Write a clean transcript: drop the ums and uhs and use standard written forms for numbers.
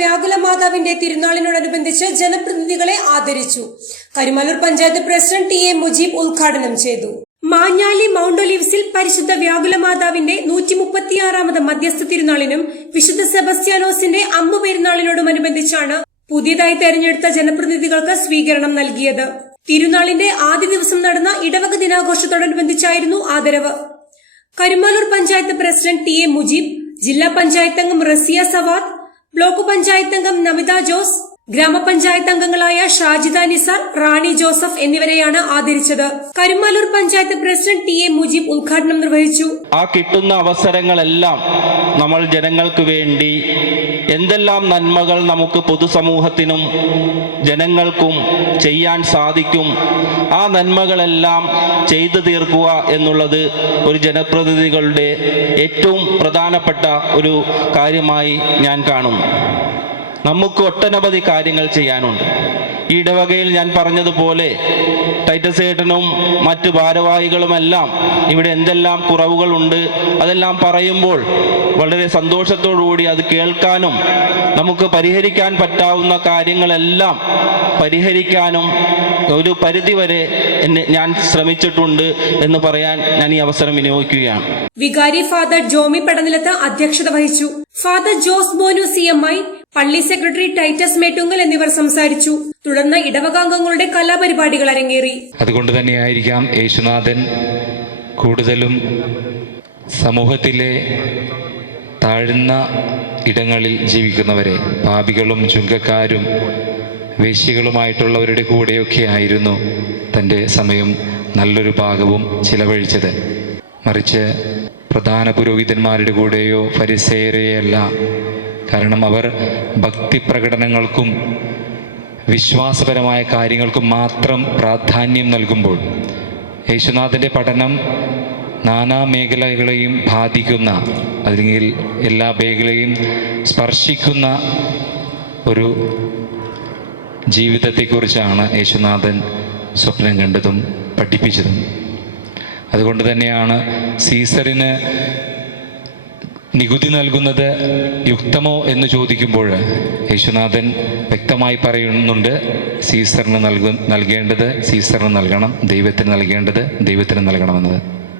വ്യാകുല മാതാവിന്റെ തിരുനാളിനോടനുബന്ധിച്ച് ജനപ്രതിനിധികളെ ആദരിച്ചു. Karumalloor panchayat president T A Mujeeb ഉദ്ഘാടനം ചെയ്തു. മാഞ്ഞാലി മൗണ്ട് ഒലിവ്സിൽ പരിശുദ്ധ വ്യാകുല മാതാവിന്റെ 136ാമത് മധ്യസ്ഥ തിരുനാളിനും വിശുദ്ധ സെബസ്ത്യാനോസിന്റെ അമ്പ് പെരുന്നാളിനോടുമനുബന്ധിച്ചാണ് പുതിയതായി തെരഞ്ഞെടുത്ത ജനപ്രതിനിധികൾക്ക് സ്വീകരണം നൽകിയത്. തിരുനാളിന്റെ ആദ്യ ദിവസം നടന്ന ഇടവക ദിനാഘോഷത്തോടനുബന്ധിച്ചായിരുന്നു ആദരവ്. Karumalloor panchayat president T A Mujeeb, ജില്ലാ പഞ്ചായത്ത് അംഗം റസിയ സവാദ്, ബ്ലോക്ക് പഞ്ചായത്ത് അംഗം നമിത ജോസ്, ഗ്രാമപഞ്ചായത്ത് അംഗങ്ങളായ ഷാജിദ നിസാർ, റാണി ജോസഫ് എന്നിവരെയാണ് ആദരിച്ചത്. Karumalloor panchayat president T A Mujeeb ഉദ്ഘാടനം നിർവഹിച്ചു. ആ കിട്ടുന്ന അവസരങ്ങളെല്ലാം നമ്മൾ ജനങ്ങൾക്ക് വേണ്ടി എന്തെല്ലാം നന്മകൾ നമുക്ക് പൊതുസമൂഹത്തിനും ജനങ്ങൾക്കും ചെയ്യാൻ സാധിക്കും, ആ നന്മകളെല്ലാം ചെയ്തു തീർക്കുക എന്നുള്ളത് ഒരു ജനപ്രതിനിധികളുടെ ഏറ്റവും പ്രധാനപ്പെട്ട ഒരു കാര്യമായി ഞാൻ കാണുന്നു. നമുക്ക് ഒട്ടനവധി കാര്യങ്ങൾ ചെയ്യാനുണ്ട്. ഈ ഇടവകയിൽ ഞാൻ പറഞ്ഞതുപോലെ ടൈറ്റസ് ഏട്ടനും മറ്റ് ഭാരവാഹികളുമെല്ലാം ഇവിടെ എന്തെല്ലാം കുറവുകളുണ്ട് അതെല്ലാം പറയുമ്പോൾ വളരെ സന്തോഷത്തോടുകൂടി അത് കേൾക്കാനും നമുക്ക് പരിഹരിക്കാൻ പറ്റാവുന്ന കാര്യങ്ങളെല്ലാം പരിഹരിക്കാനും ഒരു പരിധിവരെ ഞാൻ ശ്രമിച്ചിട്ടുണ്ട് എന്ന് പറയാൻ ഞാൻ ഈ അവസരം വിനിയോഗിക്കുകയാണ്. വികാരി ഫാദർ ജോമി പടനിലത്ത് അധ്യക്ഷത വഹിച്ചു. ഫാദർ ജോസ് ബോനു CMI, പള്ളി സെക്രട്ടറി ടൈറ്റസ് മേട്ടുങ്കൽ എന്നിവർ സംസാരിച്ചു. തുടർന്ന് ഇടവകാംഗങ്ങളുടെ കലാപരിപാടികൾ അരങ്ങേറി. അതുകൊണ്ട് തന്നെയായിരിക്കാം യേശുനാഥൻ കൂടുതലും സമൂഹത്തിലെ താഴ്ന്ന ഇടങ്ങളിൽ ജീവിക്കുന്നവരെ, പാപികളും ചുങ്കക്കാരും വേശ്യകളുമായിട്ടുള്ളവരുടെ കൂടെയൊക്കെ ആയിരുന്നു തൻ്റെ സമയം നല്ലൊരു ഭാഗവും ചിലവഴിച്ചത്. മറിച്ച് പ്രധാന പുരോഹിതന്മാരുടെ കൂടെയോ ഫരിസേയരെയല്ല. കാരണം അവർ ഭക്തി പ്രകടനങ്ങൾക്കും വിശ്വാസപരമായ കാര്യങ്ങൾക്കും മാത്രം പ്രാധാന്യം നൽകുമ്പോൾ യേശുനാഥൻ്റെ പഠനം നാനാ മേഖലകളെയും ബാധിക്കുന്ന, അല്ലെങ്കിൽ എല്ലാ മേഖലയും സ്പർശിക്കുന്ന ഒരു ജീവിതത്തെക്കുറിച്ചാണ് യേശുനാഥൻ സ്വപ്നം കണ്ടതും പഠിപ്പിച്ചതും. അതുകൊണ്ട് തന്നെയാണ് സീസറിന് നികുതി നൽകുന്നത് യുക്തമോ എന്ന് ചോദിക്കുമ്പോൾ യേശുനാഥൻ വ്യക്തമായി പറയുന്നുണ്ട്, സീസറിന് നൽകേണ്ടത് സീസറിന് നൽകണം, ദൈവത്തിന് നൽകേണ്ടത് ദൈവത്തിന് നൽകണമെന്നത്.